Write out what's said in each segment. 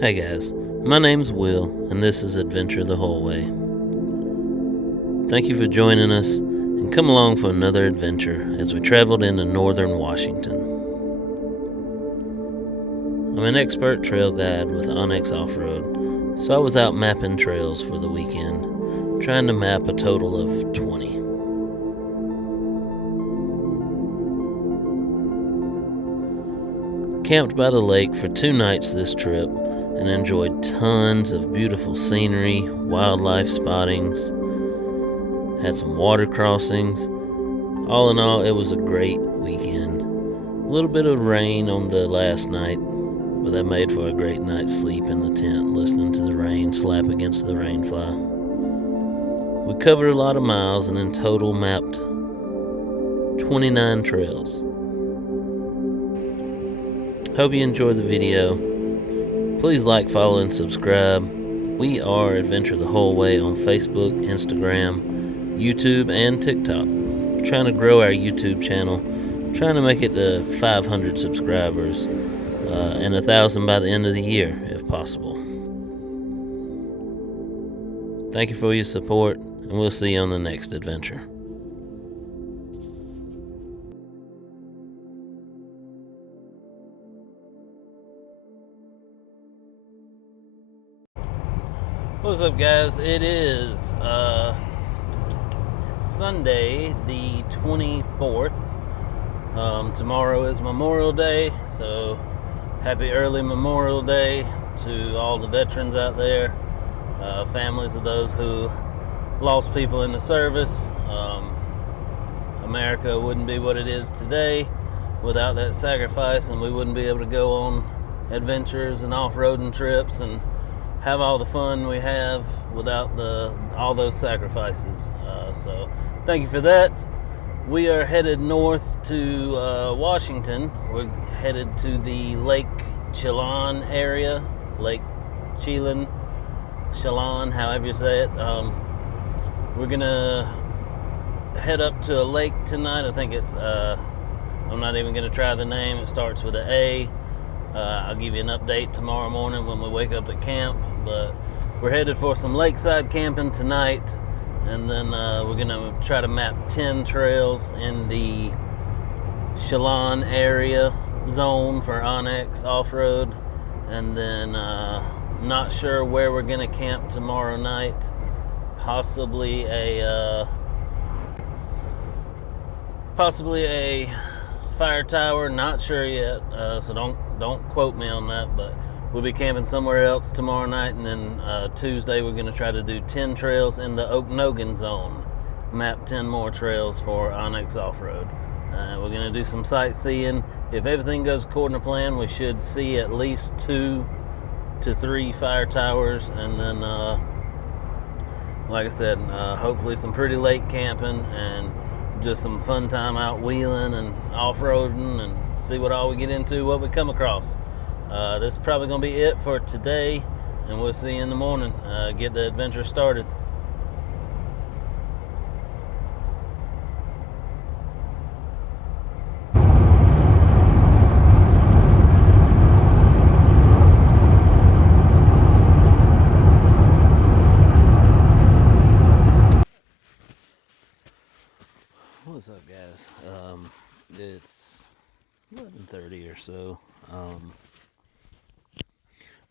Hey guys, my name's Will, and this is Adventure the Whole Way. Thank you for joining us, and come along for another adventure as we traveled into northern Washington. I'm an expert trail guide with OnX Offroad, so I was out mapping trails for the weekend, trying to map a total of 20. Camped by the lake for 2 nights this trip and enjoyed tons of beautiful scenery, wildlife spottings, had some water crossings. All in all, it was a great weekend. A little bit of rain on the last night, but that made for a great night's sleep in the tent, listening to the rain slap against the rainfly. We covered a lot of miles and in total mapped 29 trails. Hope you enjoyed the video. Please like, follow, and subscribe. We are Adventure the Whole Way on Facebook, Instagram, YouTube, and TikTok. We're trying to grow our YouTube channel, trying to make it to 500 subscribers and 1,000 by the end of the year, if possible. Thank you for your support, and we'll see you on the next adventure. What's up, guys? It is Sunday the 24th. Tomorrow is Memorial Day, so happy early Memorial Day to all the veterans out there, families of those who lost people in the service. America wouldn't be what it is today without that sacrifice, and we wouldn't be able to go on adventures and off-roading trips and have all the fun we have without all those sacrifices. So thank you for that. We are headed north to Washington. We're headed to the Lake Chelan area, Lake Chelan, however you say it. We're gonna head up to a lake tonight. I think it's I'm not even gonna try the name. It starts with an A. I'll give you an update tomorrow morning when we wake up at camp, but we're headed for some lakeside camping tonight, and then we're gonna try to map 10 trails in the Chelan area zone for OnX Offroad, and then not sure where we're gonna camp tomorrow night. Possibly a fire tower, not sure yet, so don't quote me on that, but we'll be camping somewhere else tomorrow night, and then Tuesday we're going to try to do 10 trails in the Okanogan zone, map 10 more trails for OnX Offroad. We're going to do some sightseeing. If everything goes according to plan, we should see at least 2 to 3 fire towers, and then like I said, hopefully some pretty lake camping and just some fun time out wheeling and off-roading, and see what all we get into, what we come across. This is probably going to be it for today, and we'll see you in the morning. Get the adventure started. What's up, guys? It's 11:30 or so.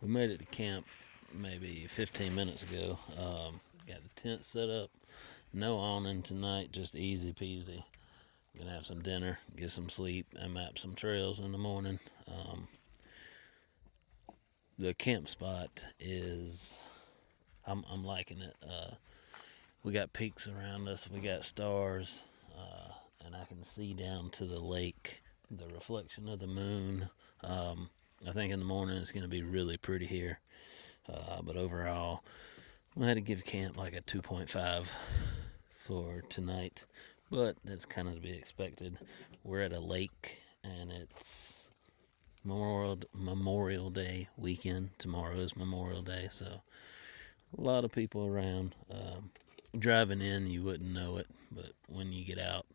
We made it to camp maybe 15 minutes ago. Got the tent set up, no awning tonight, just easy peasy. Gonna have some dinner, get some sleep, and map some trails in the morning. The camp spot is, I'm liking it. We got peaks around us, we got stars, and I can see down to the lake, the reflection of the moon. I think in the morning it's going to be really pretty here, but overall we had to give camp like a 2.5 for tonight, but that's kind of to be expected. We're at a lake, and it's Memorial Day weekend. Tomorrow is Memorial Day, so a lot of people around. Driving in, you wouldn't know it, but when you get out,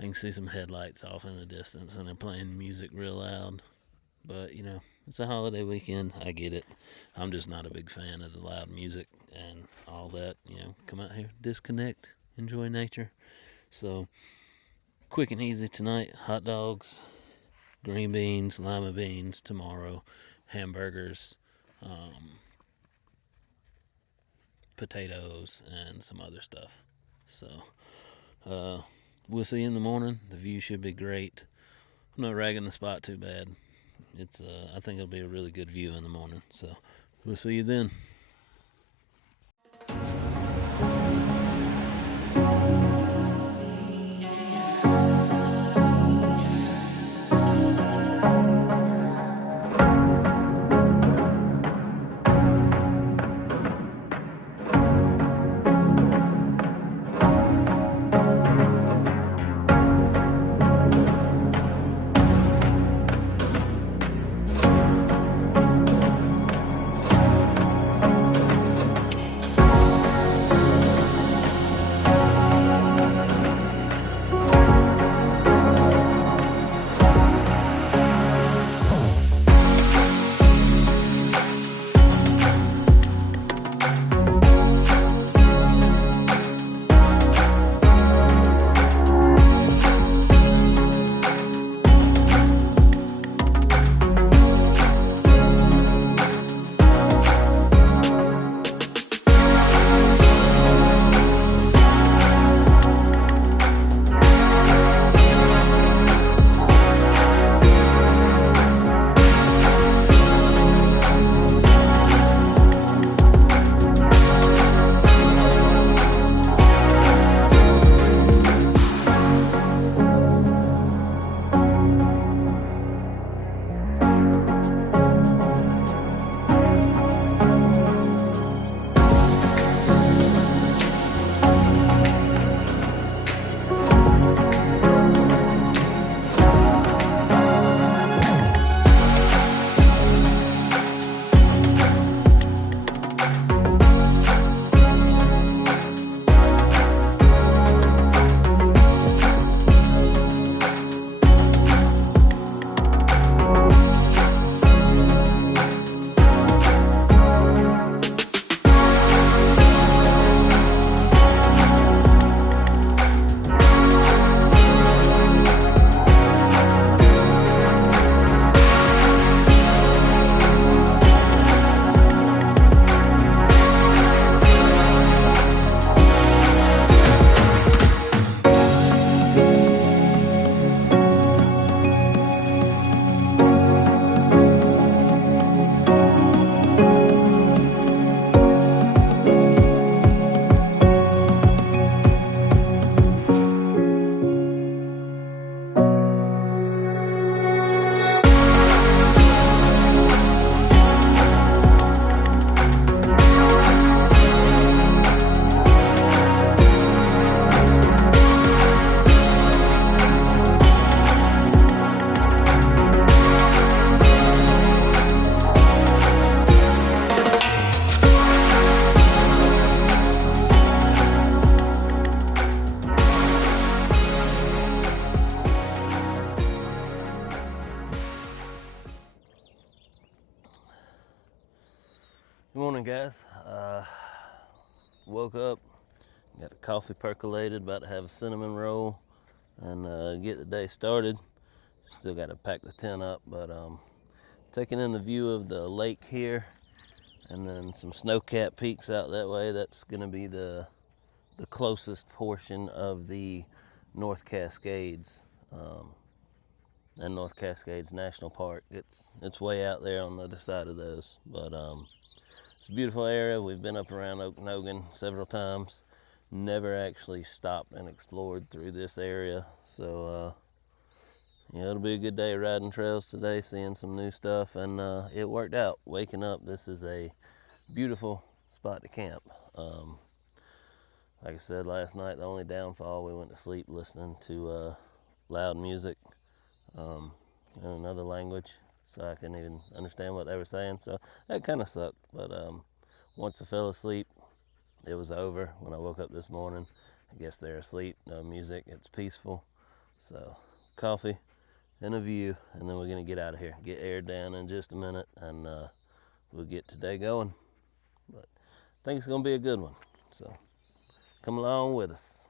I can see some headlights off in the distance, and they're playing music real loud. But, it's a holiday weekend. I get it. I'm just not a big fan of the loud music and all that. Come out here, disconnect, enjoy nature. So, quick and easy tonight: hot dogs, green beans, lima beans. Tomorrow, hamburgers, potatoes, and some other stuff. So, we'll see you in the morning. The view should be great. I'm not ragging the spot too bad. I think it'll be a really good view in the morning. So, we'll see you then. Good morning, guys. Woke up, got the coffee percolated, about to have a cinnamon roll and get the day started. Still got to pack the tent up, but taking in the view of the lake here and then some snow-capped peaks out that way. That's going to be the closest portion of the North Cascades and North Cascades National Park. It's way out there on the other side of those, but it's a beautiful area. We've been up around Okanogan several times, never actually stopped and explored through this area. So yeah, it'll be a good day riding trails today, seeing some new stuff, and it worked out. Waking up, this is a beautiful spot to camp. Like I said last night, the only downfall, we went to sleep listening to loud music in another language, so I couldn't even understand what they were saying. So that kind of sucked. But once I fell asleep, it was over. When I woke up this morning, I guess they're asleep, no music, it's peaceful. So coffee and a view, and then we're gonna get out of here, get aired down in just a minute, and we'll get today going. But I think it's gonna be a good one, so come along with us.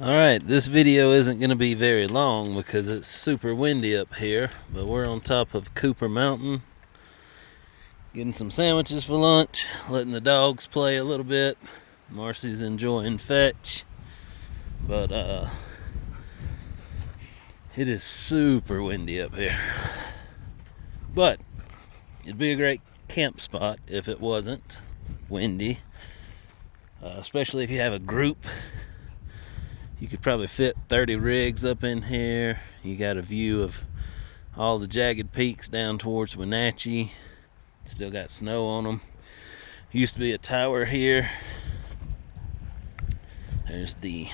Alright, this video isn't going to be very long because it's super windy up here, but we're on top of Cooper Mountain, getting some sandwiches for lunch, letting the dogs play a little bit. Marcy's enjoying fetch, but it is super windy up here. But it'd be a great camp spot if it wasn't windy, especially if you have a group. You could probably fit 30 rigs up in here. You got a view of all the jagged peaks down towards Wenatchee. Still got snow on them. Used to be a tower here. There's the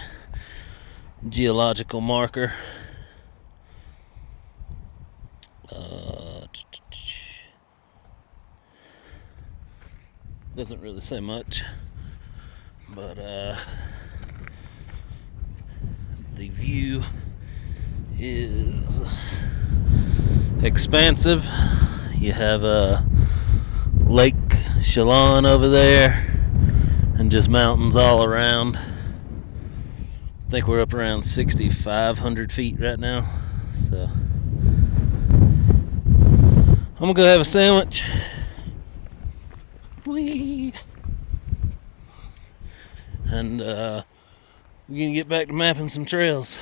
geological marker. Doesn't really say much, but the view is expansive. You have Lake Chelan over there and just mountains all around. I think we're up around 6,500 feet right now, so I'm gonna go have a sandwich. Whee! And we're gonna get back to mapping some trails.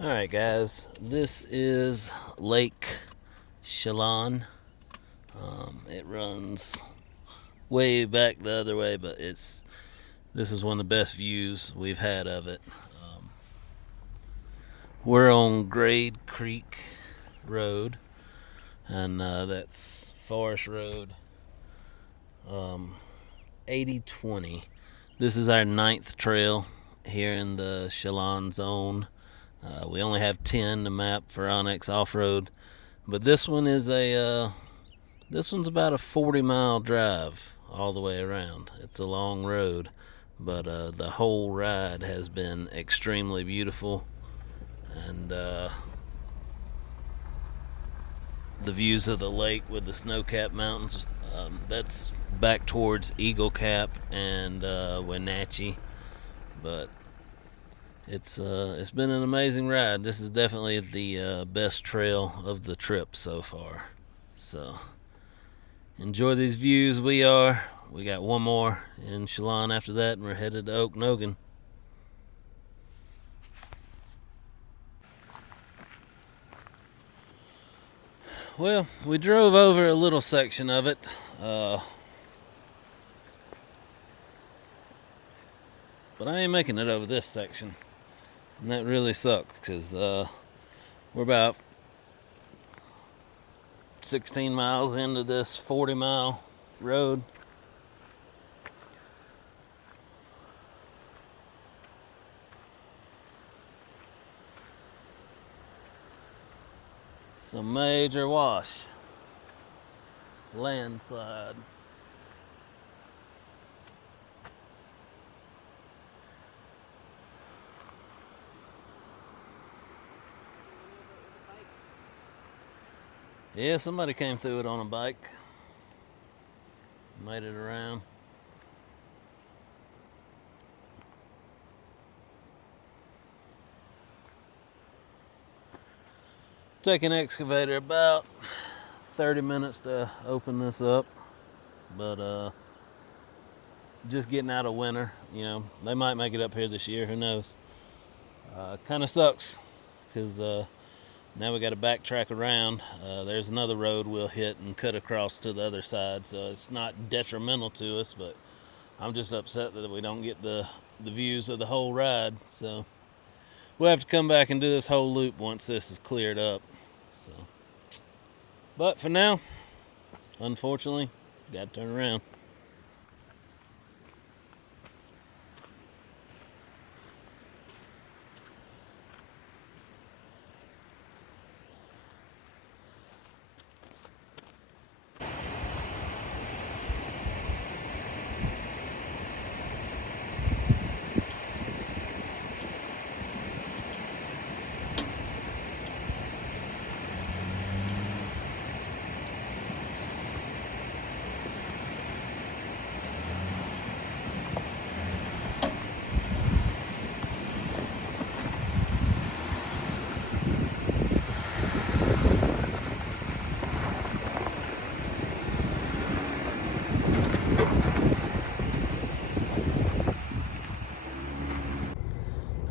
Alright guys, this is Lake Chelan. It runs way back the other way, but this is one of the best views we've had of it. We're on Grade Creek Road, and that's Forest Road 8020. This is our 9th trail here in the Chelan zone. We only have 10 to map for OnX Offroad, but this one is this one's about a 40-mile drive all the way around. It's a long road, but the whole ride has been extremely beautiful, and the views of the lake with the snow-capped mountains, that's back towards Eagle Cap and Wenatchee, but it's been an amazing ride. This is definitely the best trail of the trip so far. So enjoy these views. We got one more in Chelan after that, and we're headed to Okanogan. Well, we drove over a little section of it. But I ain't making it over this section. And that really sucks, because we're about 16 miles into this 40-mile road. Some major wash. Landslide. Yeah, somebody came through it on a bike. Made it around. Take an excavator about 30 minutes to open this up, but just getting out of winter, you know, they might make it up here this year, who knows. Kind of sucks, because now we got to backtrack around. There's another road we'll hit and cut across to the other side, so it's not detrimental to us, but I'm just upset that we don't get the views of the whole ride. So we'll have to come back and do this whole loop once this is cleared up. So, but for now, unfortunately, got to turn around.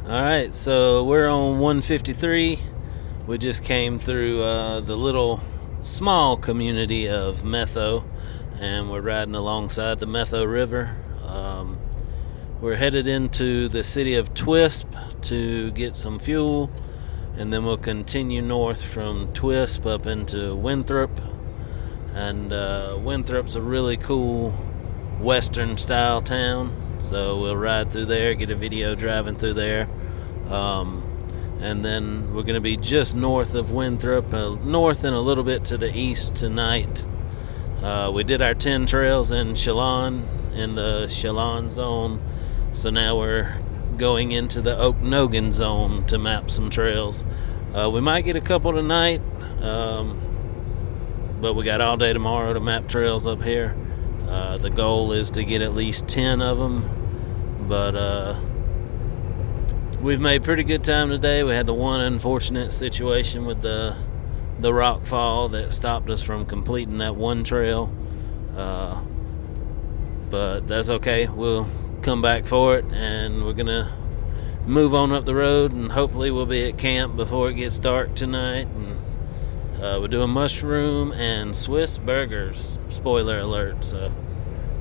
All right, so we're on 153. We just came through the little small community of Metho, and we're riding alongside the Metho River. We're headed into the city of Twisp to get some fuel, and then we'll continue north from Twisp up into Winthrop. And Winthrop's a really cool western style town, so we'll ride through there, get a video driving through there. And then we're going to be just north of Winthrop, north and a little bit to the east tonight. We did our 10 trails in Chelan, in the Chelan zone, so now we're going into the Okanogan zone to map some trails. We might get a couple tonight, but we got all day tomorrow to map trails up here. The goal is to get at least 10 of them, but we've made pretty good time today. We had the one unfortunate situation with the rock fall that stopped us from completing that one trail, but that's okay. We'll come back for it, and we're gonna move on up the road, and hopefully we'll be at camp before it gets dark tonight. And we're doing mushroom and Swiss burgers, spoiler alert. So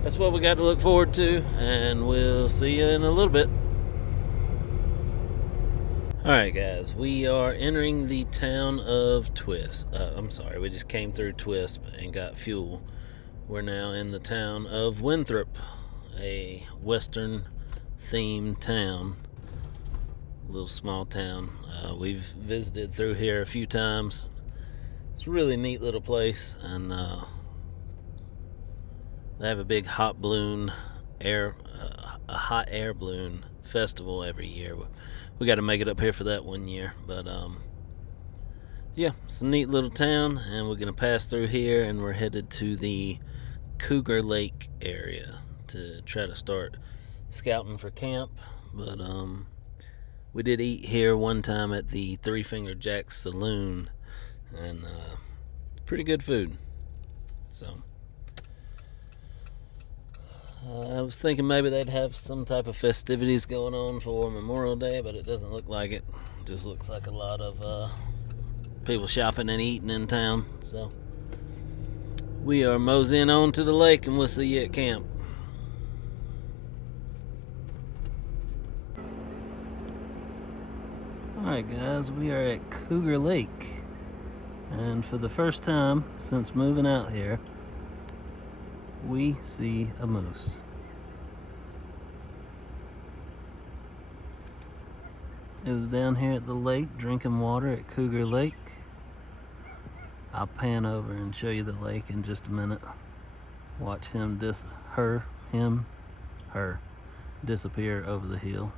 that's what we got to look forward to, and we'll see you in a little bit. Alright guys, we are entering the town of Twisp. We just came through Twisp and got fuel. We're now in the town of Winthrop, a western themed town. A little small town. We've visited through here a few times. It's a really neat little place, and they have a big hot air balloon festival every year. We got to make it up here for that one year, but yeah, it's a neat little town, and we're gonna pass through here, and we're headed to the Cougar Lake area to try to start scouting for camp. But we did eat here one time at the Three Finger Jack's Saloon, and pretty good food. So I was thinking maybe they'd have some type of festivities going on for Memorial Day, but it doesn't look like it. It just looks like a lot of people shopping and eating in town. So we are moseying on to the lake, and we'll see you at camp. Alright guys, we are at Cougar Lake, and for the first time since moving out here, we see a moose. It was down here at the lake drinking water at Cougar Lake. I'll pan over and show you the lake in just a minute. Watch him her disappear over the hill.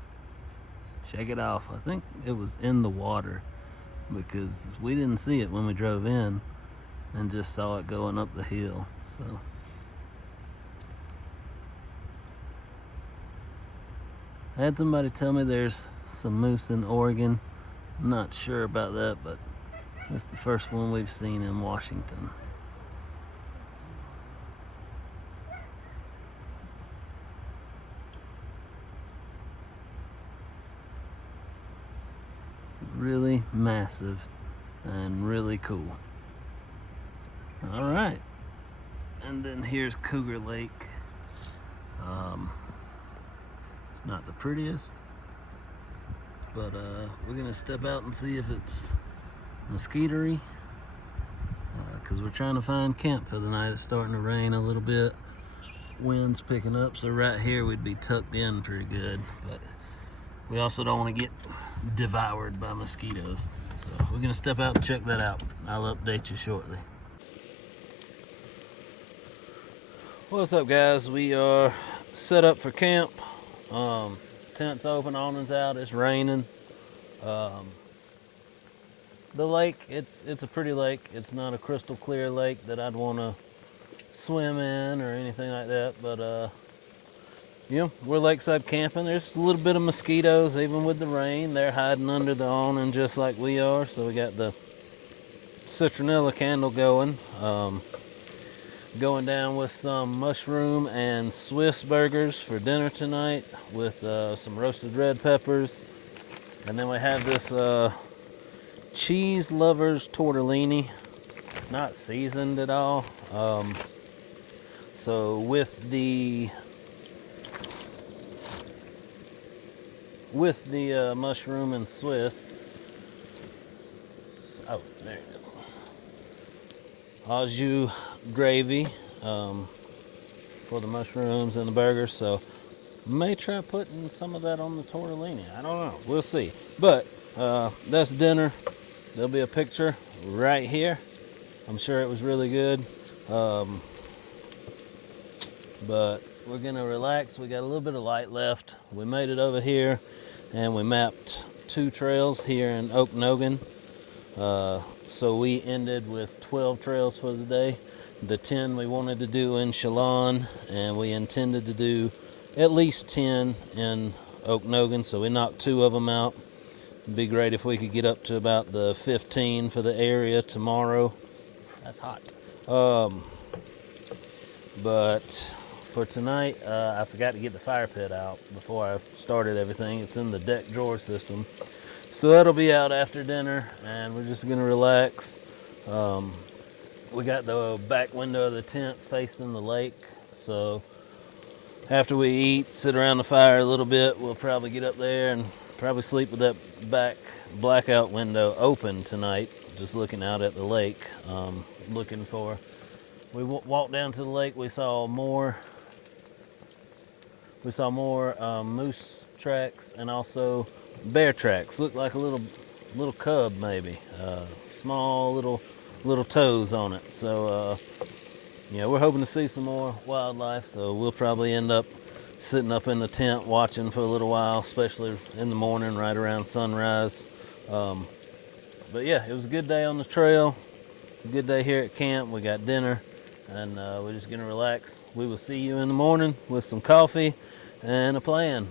Shake it off. I think it was in the water because we didn't see it when we drove in and just saw it going up the hill. So I had somebody tell me there's some moose in Oregon. I'm not sure about that, but it's the first one we've seen in Washington. Really massive and really cool. All right, and then here's Cougar Lake. It's not the prettiest, but we're gonna step out and see if it's mosquitoey, because we're trying to find camp for the night. It's starting to rain a little bit, wind's picking up, so right here we'd be tucked in pretty good, but we also don't want to get devoured by mosquitoes. So we're gonna step out and check that out. I'll update you shortly. What's up guys, we are set up for camp. Tent's open, awning's out, it's raining. The lake, it's a pretty lake. It's not a crystal clear lake that I'd want to swim in or anything like that, but we're lakeside camping. There's a little bit of mosquitoes even with the rain. They're hiding under the awning just like we are, so we got the citronella candle going. Going down with some mushroom and Swiss burgers for dinner tonight with some roasted red peppers, And then we have this cheese lovers tortellini. It's not seasoned at all. So with the mushroom and Swiss, oh, there it is. Au jus gravy for the mushrooms and the burgers. So may try putting some of that on the tortellini. I don't know. We'll see. But that's dinner. There'll be a picture right here. I'm sure it was really good. But we're gonna relax. We got a little bit of light left. We made it over here and we mapped 2 trails here in Okanogan. So we ended with 12 trails for the day. The 10 we wanted to do in Chelan, and we intended to do at least 10 in Okanogan, so we knocked 2 of them out. It'd be great if we could get up to about the 15 for the area tomorrow. That's hot. But for tonight, I forgot to get the fire pit out before I started everything. It's in the deck drawer system. So that'll be out after dinner, and we're just gonna relax. We got the back window of the tent facing the lake, so after we eat, sit around the fire a little bit, we'll probably get up there and probably sleep with that back blackout window open tonight, just looking out at the lake. We walked down to the lake, we saw more moose tracks and also bear tracks. Looked like a little cub maybe, small little toes on it. So yeah, we're hoping to see some more wildlife, so we'll probably end up sitting up in the tent watching for a little while, especially in the morning right around sunrise. But yeah, it was a good day on the trail, a good day here at camp. We got dinner, and we're just gonna relax. We will see you in the morning with some coffee and a plan.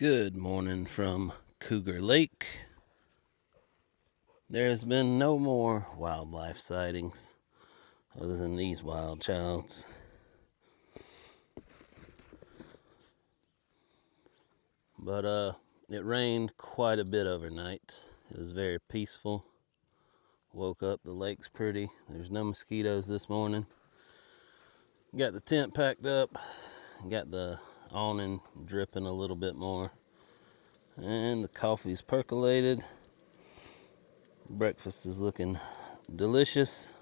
Good morning from Cougar Lake. There has been no more wildlife sightings other than these wild childs. But it rained quite a bit overnight. It was very peaceful. Woke up, the lake's pretty. There's no mosquitoes this morning. Got the tent packed up. Got the awning dripping a little bit more. And the coffee's percolated. Breakfast is looking delicious.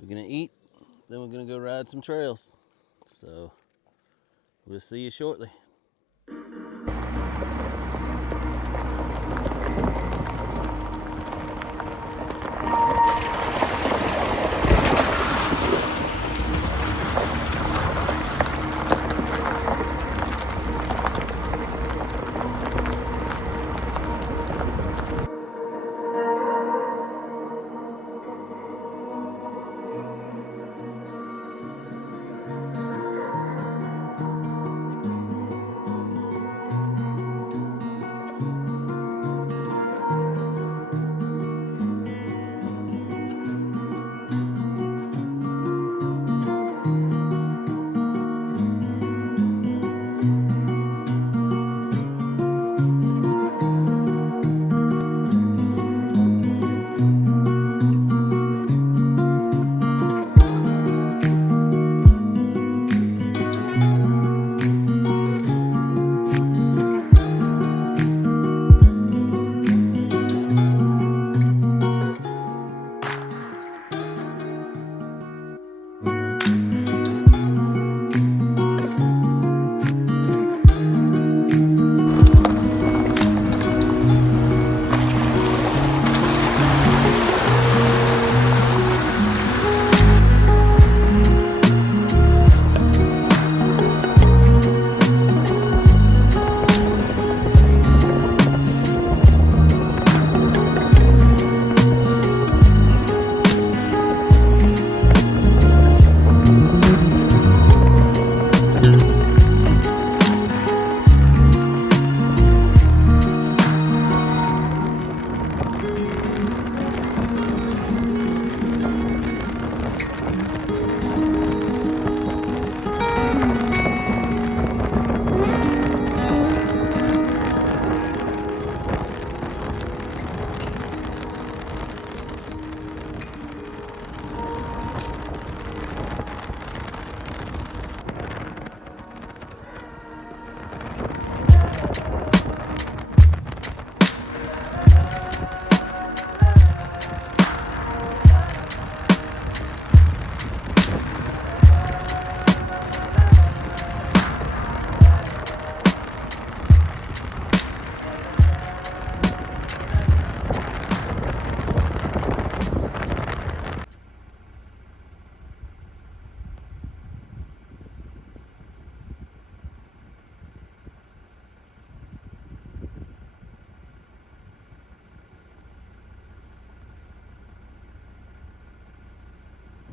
We're gonna eat, then we're gonna go ride some trails. So we'll see you shortly.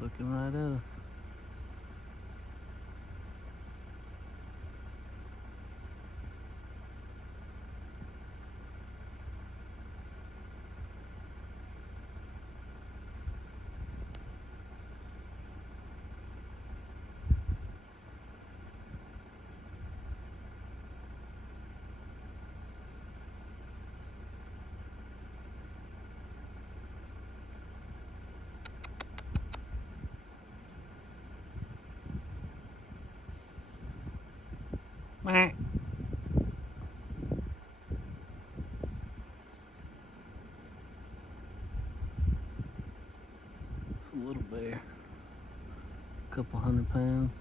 Looking right at us. It's a little bear. A couple 100 pounds.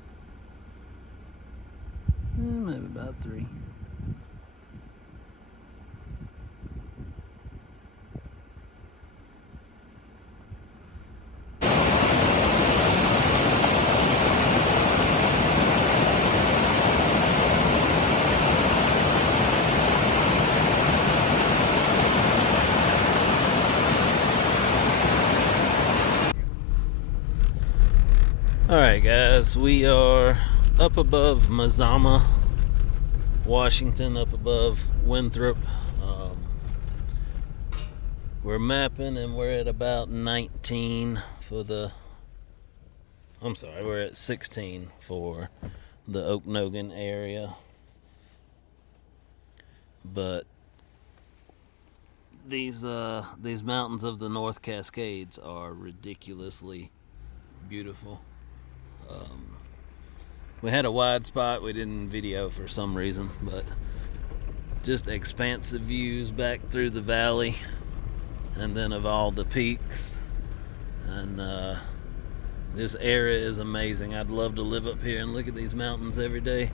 Maybe about 3. Alright guys, we are up above Mazama, Washington, up above Winthrop. We're mapping and we're at about 19 for the, I'm sorry, we're at 16 for the Okanogan area. But these mountains of the North Cascades are ridiculously beautiful. We had a wide spot we didn't video for some reason, but just expansive views back through the valley and then of all the peaks. And this area is amazing. I'd love to live up here and look at these mountains every day.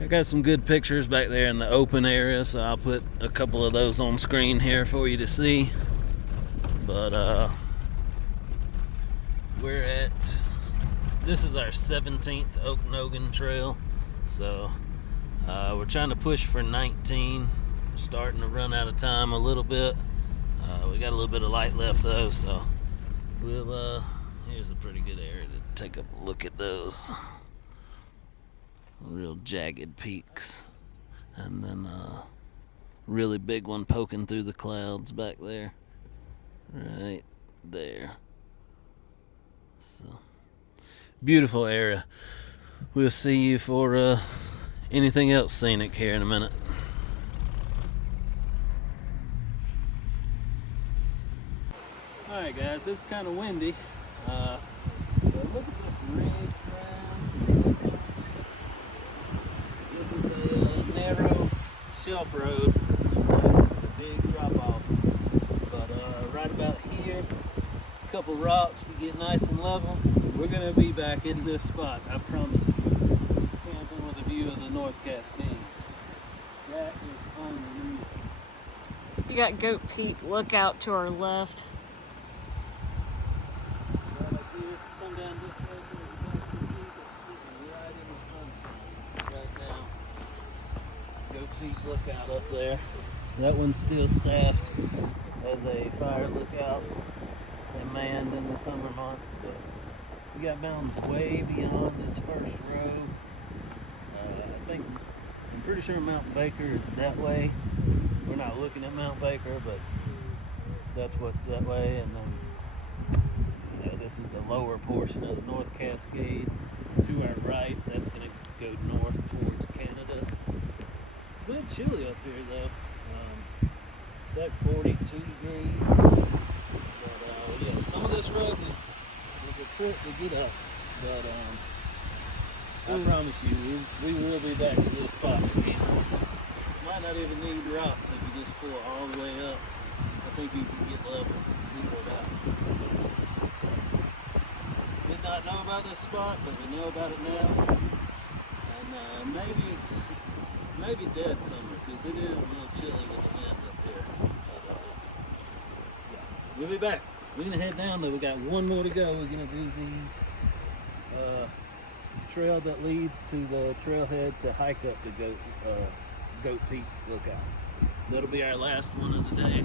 I got some good pictures back there in the open area, so I'll put a couple of those on screen here for you to see. But this is our 17th Okanogan Trail, so we're trying to push for 19. Starting to run out of time a little bit. We got a little bit of light left though, so we'll here's a pretty good area to take a look at those real jagged peaks, and then a really big one poking through the clouds back there, right there. So beautiful area. We'll see you for anything else scenic here in a minute. Alright guys, it's kind of windy, but look at this red ground. This is a narrow shelf road. This is a big drop off, but right about here, a couple rocks, we get nice and level. We're going to be back in this spot, I promise you. Camping with a view of the North Cascades. That is unreal. You got Goat Peak Lookout to our left. Lookout up there. That one's still staffed as a fire lookout and manned in the summer months, but we got mountains way beyond this first row. I'm pretty sure Mount Baker is that way. We're not looking at Mount Baker, but that's what's that way. And then this is the lower portion of the North Cascades. To our right, that's going to go north towards Canada. It's a little chilly up here though. It's like 42 degrees. But yeah, some of this road is a trip to get up. But I promise you, we will be back to this spot again. Might not even need rocks if you just pull all the way up. I think you can get level, zeroed out. Did not know about this spot, but we know about it now. And maybe dead summer, because it is a little chilly with the wind up here. But yeah, we'll be back. We're gonna head down, but we got one more to go. We're gonna do the trail that leads to the trailhead to hike up to Goat Peak Lookout. So that'll be our last one of the day.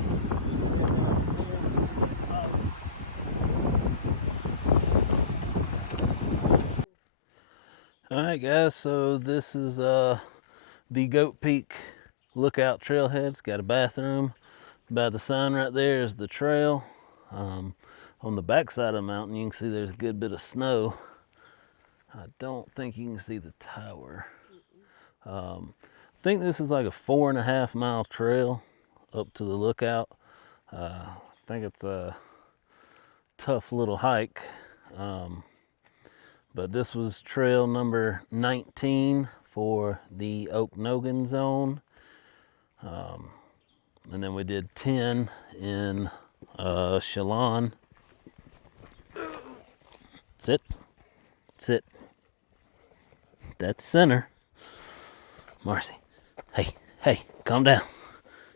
Alright guys, so this is the Goat Peak Lookout trailhead. It's got a bathroom. By the sign right there is the trail. On the back side of the mountain you can see there's a good bit of snow. I don't think you can see the tower. I think this is like a 4.5 mile trail up to the lookout. I think it's a tough little hike. But this was trail number 19 for the Okanogan zone. And then we did 10 in Chelan. Sit. Sit. That's center. Marcy. Hey, calm down.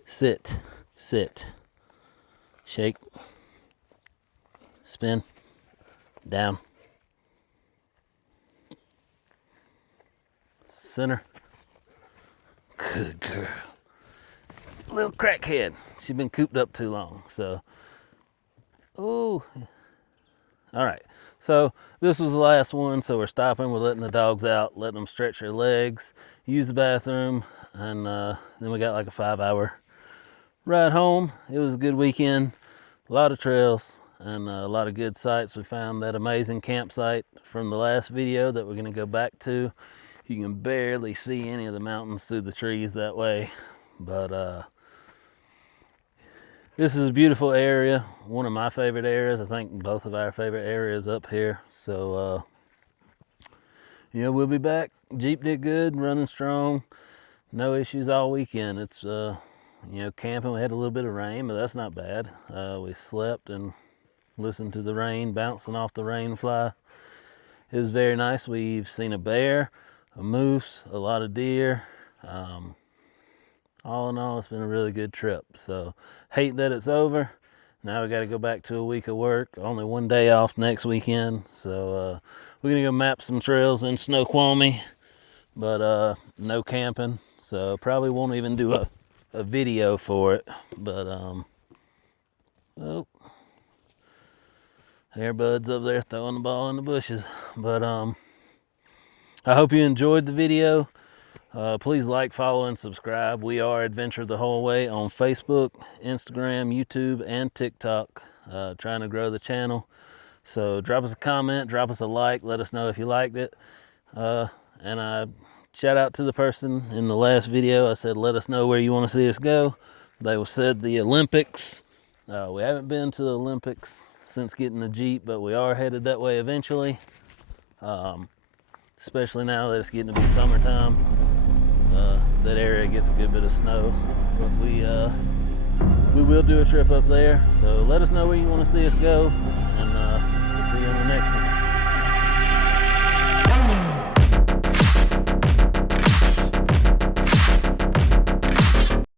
Sit. Shake. Spin. Down. Center. Good girl. Little crackhead. She's been cooped up too long, so. Ooh. All right. So this was the last one, so we're stopping. We're letting the dogs out, letting them stretch their legs, use the bathroom, and then we got like a 5-hour ride home. It was a good weekend, a lot of trails, and a lot of good sights. We found that amazing campsite from the last video that we're gonna go back to. You can barely see any of the mountains through the trees that way, but this is a beautiful area, one of my favorite areas. I think both of our favorite areas up here. So we'll be back. Jeep did good, running strong, no issues all weekend. It's camping. We had a little bit of rain, but that's not bad. We slept and listened to the rain bouncing off the rain fly. It was very nice. We've seen a bear, a moose, a lot of deer. All in all, it's been a really good trip. So hate that it's over. Now we got to go back to a week of work. Only one day off next weekend. So we're gonna go map some trails in Snoqualmie, but no camping. So probably won't even do a video for it. But Airbud's over there throwing the ball in the bushes. But I hope you enjoyed the video. Please like, follow, and subscribe. We are Adventure the Whole Way on Facebook, Instagram, YouTube, and TikTok. Trying to grow the channel. So drop us a comment, drop us a like, let us know if you liked it. And I shout out to the person in the last video. I said, let us know where you want to see us go. They said the Olympics. We haven't been to the Olympics since getting the Jeep, but we are headed that way eventually. Especially now that it's getting to be summertime. That area gets a good bit of snow, but we will do a trip up there. So let us know where you want to see us go, and we'll see you in the next one.